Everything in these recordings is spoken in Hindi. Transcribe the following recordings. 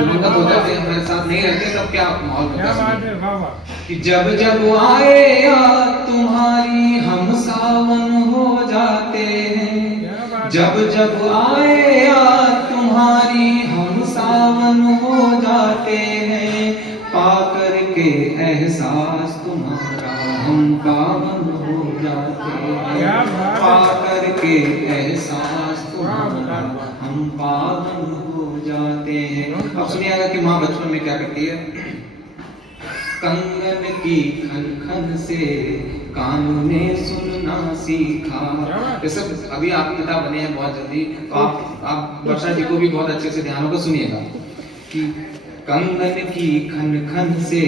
दिवंगत हो जाते हैं, हमारे साथ नहीं रहते, तब क्या माहौल होता है कि जब जब आए याद तुम्हारी हम सावन हो जाते हैं, जब जब आए याद तुम्हारी हम सावन हो जाते हैं, पाकर के एहसास तुम्हारा हम पावन हो जाते हैं, पाकर के एहसास तुम्हारा हम पावन हो जाते हैं। अब सुनिएगा कि माँ बचपन में क्या करती है। कंगन की खन खन से कानों ने सुनना सीखा। ये सब अभी आप पिता बने हैं बहुत जल्दी, तो आप वर्षा जी को भी बहुत अच्छे से ध्यान होकर सुनिएगा कि कंगन की खन खन से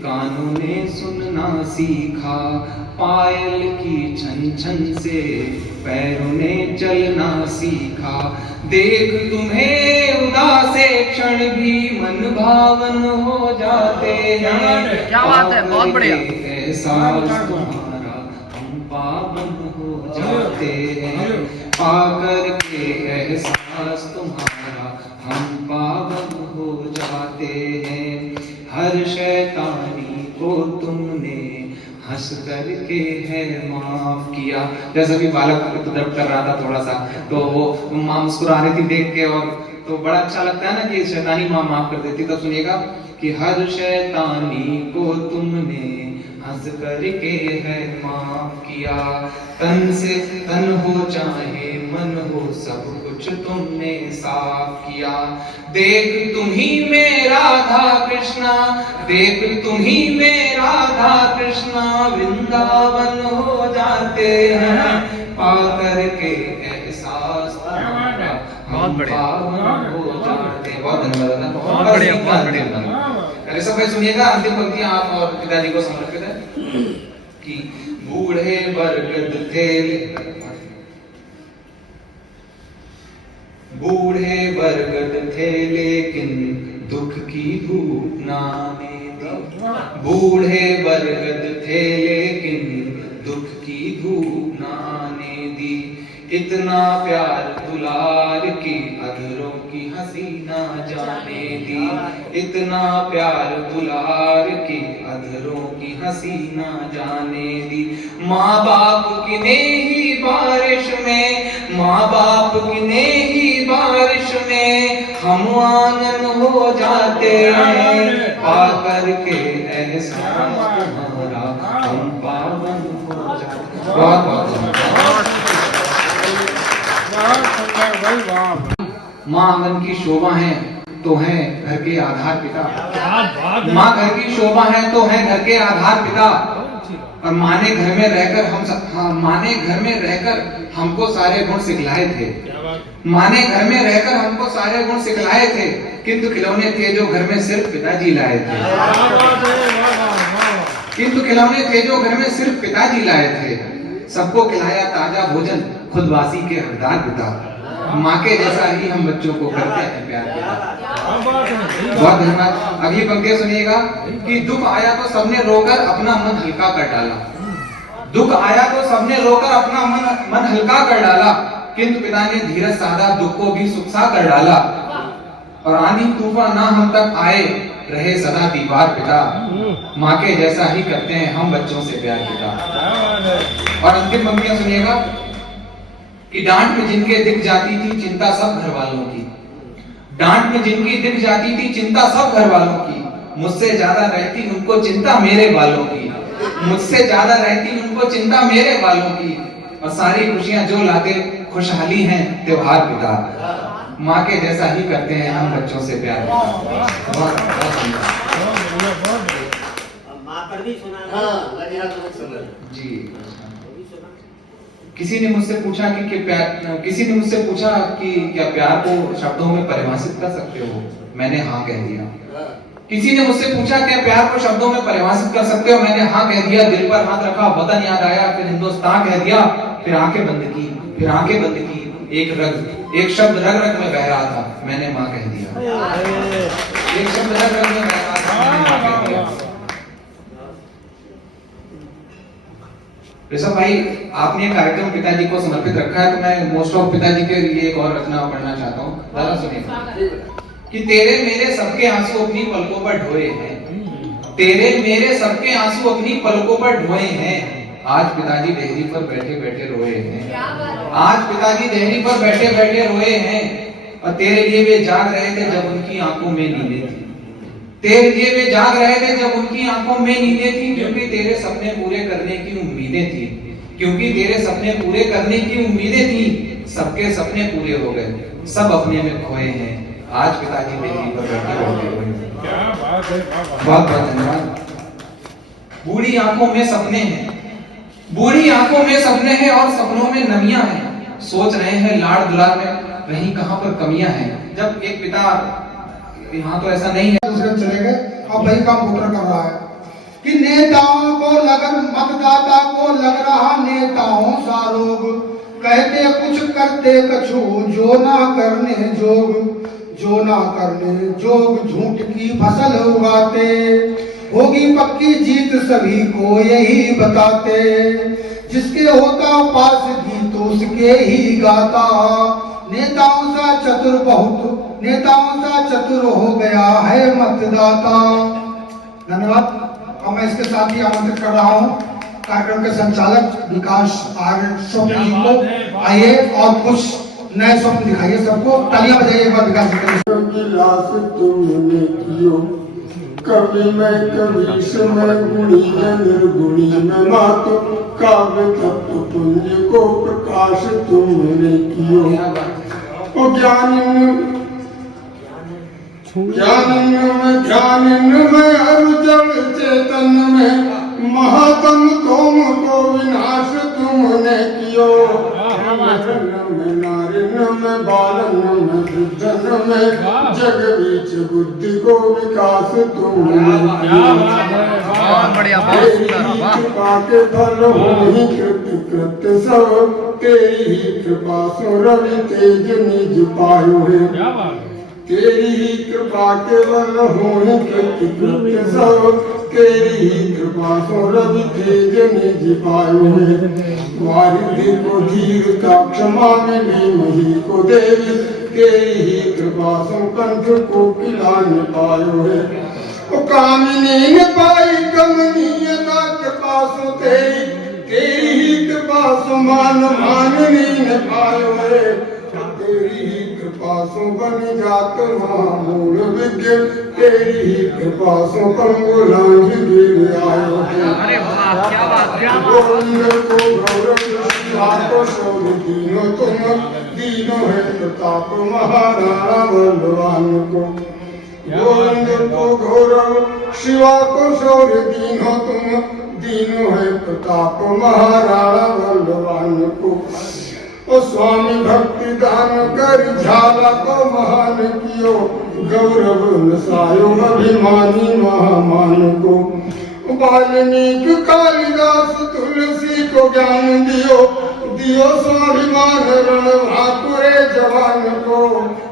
कानों ने सुनना सीखा, पायल की छन छन से पैरों ने चलना सीखा, देख तुम्हें उदासे क्षण भी मन भावन हो जाते हैं, क्या बात है, बहुत बढ़िया। एहसास तुम्हारा हम पावन हो जाते हैं, पाकर के एहसास तुम्हारा हम पावन हो जाते हैं। हर शैतानी को तुमने हंस करके है माफ किया। जैसे भी बालक दर्द कर रहा था थोड़ा सा, तो वो माँ मुस्कुरा रही थी देख के, और तो बड़ा अच्छा लगता है ना कि शैतानी माँ माफ कर देती। तो सुनिएगा कि हर शैतानी को तुमने हंस करके है माफ किया, तन से तन हो चाहे मन हो सब कुछ तुमने साफ किया, देख तुम ही में राधा कृष्णा, देख तुम ही में राधा कृष्णा वृंदावन हो जाते हैं, पाकर के एहसास बहुत बढ़िया, पावन हो जाते हैं। बहुत धन्यवाद, बहुत बढ़िया, बहुत बढ़िया। अरे सब भाई सुनिएगा, अंतिम पंक्तियां आप और पिताजी को समर्पित है कि बूढ़े बरगद थे, बूढ़े बरगद थे लेकिन दुख की धूप ना आने दी, बूढ़े बरगद थे लेकिन दुख की धूप ना आने दी, इतना प्यार दुलार की अधरों की हंसी ना जाने दी, इतना प्यार दुलार की अधरों की हंसी ना जाने दी, माँ बाप की नेही बारिश में, माँ बाप की नेही बारिश में हम आंगन हो जाते हैं, पाकर के एहसास तुम्हारा हम पावन हो जाते हैं। बहुत बहुत माँ आंगन की शोभा है तो है घर के आधार पिता, माँ घर की शोभा है तो है घर के आधार पिता, और माँ ने घर में रहकर माँ ने घर में रहकर हमको सारे गुण सिखलाए थे, माँ ने घर में रहकर हमको सारे गुण सिखलाए थे, किंतु खिलौने थे जो घर में सिर्फ पिताजी लाए थे, किंतु खिलौने थे जो घर में सिर्फ पिताजी लाए थे, सबको खिलाया ताजा भोजन खुद वासी के हकदार पिता, माँ के जैसा ही हम बच्चों को करते हैं प्यार पिता। बहुत धन्यवाद। अगली पंक्ति सुनिएगा कि दुख आया तो सबने रोकर अपना मन हल्का कर डाला, दुख आया तो सबने रोकर अपना मन हल्का कर डाला, किंतु पिता ने धीरज साधा दुख को भी सुख सा कर डाला, और आंधी तूफान ना हम तक आए रहे सदा दीवार पिता, माँ के जैसा ही करते हैं हम बच्चों से प्यार पिता। और अंतिम पंक्तियां सुनिएगा कि डांट में जिनके दिख जाती थी चिंता सब घर वालों की, डांट में जिनकी दिख जाती थी चिंता सब घर वालों की, मुझसे ज्यादा रहती उनको चिंता मेरे बालों की, मुझसे ज्यादा रहती उनको चिंता मेरे बालों की, और सारी खुशियां जो लाते खुशहाली हैं त्योहार पिता, माँ के जैसा ही करते हैं हम बच्चों से प्यार पिता। जी किसी ने मुझसे पूछा कि क्या प्यार को शब्दों में परिभाषित कर सकते हो, मैंने हाँ कह दिया। किसी ने मुझसे पूछा क्या प्यार को शब्दों में परिभाषित कर सकते हो, मैंने हाँ कह दिया। दिल पर हाथ रखा, वतन याद आया, फिर हिंदुस्तान कह दिया, फिर आंखें बंद की, फिर आंखें बंद की, एक शब्द रग रग में बह रहा था, मैंने माँ कह दिया। एक शब्द रग रग में बह रहा था, मैंने माँ कह दिया। ऋषभ भाई, आपने ये कार्यक्रम पिताजी को समर्पित रखा है, तो मैं मोस्ट ऑफ पिताजी के लिए एक और रचना पढ़ना चाहता हूँ, जरा सुनिए। कि तेरे मेरे सबके आंसू अपनी पलकों पर ढोए हैं, तेरे मेरे सबके आंसू अपनी पलकों पर ढोए हैं। आज पिताजी देहरी पर बैठे बैठे रोए हैं, आज पिताजी देहरी पर बैठे बैठे रोए हैं। और तेरे लिए वे जाग रहे थे जब उनकी आंखों में नींदें थी, तेरे लिए वे जाग रहे थे जब उनकी आंखों में नींदें थी। क्योंकि तेरे सपने पूरे करने की उम्मीदें थी, क्योंकि तेरे सपने पूरे करने की उम्मीदें थी। सबके सपने पूरे हो गए, सब अपने में खोए हैं। आज पिताजी देहरी पर बैठे बैठे रोए हैं। बहुत बहुत धन्यवाद। बूढ़ी आंखों में सपने हैं, बूढ़ी आंखों में सपने हैं और सपनों में नमियां हैं। सोच रहे हैं लाड़ दुलार में कहीं कहां पर कमियां हैं। जब एक पिता, यहाँ तो ऐसा नहीं है, दूसरे चले गए, अब वही काम वोटर कर रहा है कि नेताओं को लगन, मतदाता को लग रहा नेताओं सा रोग, कहते कुछ करते कछु जो ना करने जोग, जो ना करने जोग, झूठ की फसल उगाते, होगी पक्की जीत सभी को यही बताते, जिसके होता पास गीत उसके ही गाता, नेताओं सा चतुर बहुत, नेताओं सा चतुर हो गया है मतदाता। धन्यवाद। अब मैं इसके साथ ही आमंत्रित कर रहा हूँ कार्यक्रम के संचालक विकास आर्य स्वप्न जी को, आइए और कुछ नए स्वप्न दिखाइए सबको। तालियां बजाइए एक बार विकास जी के लिए। कवि में कवि से मैं गुणी में निर्गुणी में मातु काव्य तत्व पुंज को प्रकाश तुमने कियो। ओ ज्ञानिन में अरुजल चेतन में महातम तुमको विनाश तुमने कियो। में नारिन में बालन में वृद्धन में जग बीच बुद्धि को विकास तुमने कियो। बहुत बढ़िया, बहुत सुंदर, वाह। कृपा के फल होहि कृत्य सब, तेरी ही कृपा सो रवि तेज निज पायो है। तेरी ही कृपा के बल होहि कृत्य सब, तेरी ही कृपा सो रवि तेज निज पायो है। वारिधि को धीरता क्षमा मिली मही को देवी, तेरी ही कृपा सो कंठ को खिलान पायो है। ओ कामिनी ने पाई कमनीयता कृपा सो तेरी, तेरी ही कृपा सो मान माननी ने पायो है। तेरी ही कृपा सो बन जात महामूल विद्य, तेरी ही कृपा सो कंगुलांझ गिर आयो है। अरे वाह, क्या बात, क्या बात। गोविंद को गौरव को शौर्य दीनो तुम, दीनो है प्रताप महाराणा बलवान को। गोविंद को गौरव शिवा को शौर्य दीनो तुम, दीनो है प्रताप महाराणा बलवान को। ओ स्वामी भक्ति दान कर झाला को महान कियो, गौरव नसायो अभिमानी महामान को। वाल्मीकि कालिदास तुलसी को ज्ञान दियो, दियो स्वाभिमान रण भाकुरे जवान को।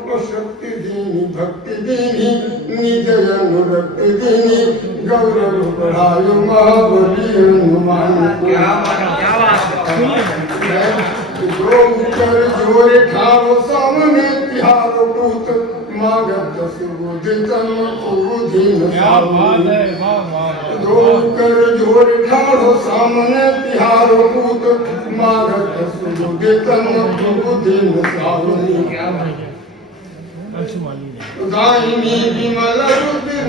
ओ शक्ति दीनी भक्ति दीनी निज अनुरक्ति दीनी, गौरव बढ़ायो महाबली हनुमान को। क्या बात, जो ऊपर जोरे ठाव सामने तिहारो पूत, मागत सुबुद्धि तन सुबुद्धि न सामने। दो कर जोरे ठाव सामने तिहारो पूत, मागत सुबुद्धि तन सुबुद्धि न सामने। दाहिनी विमल रुद्र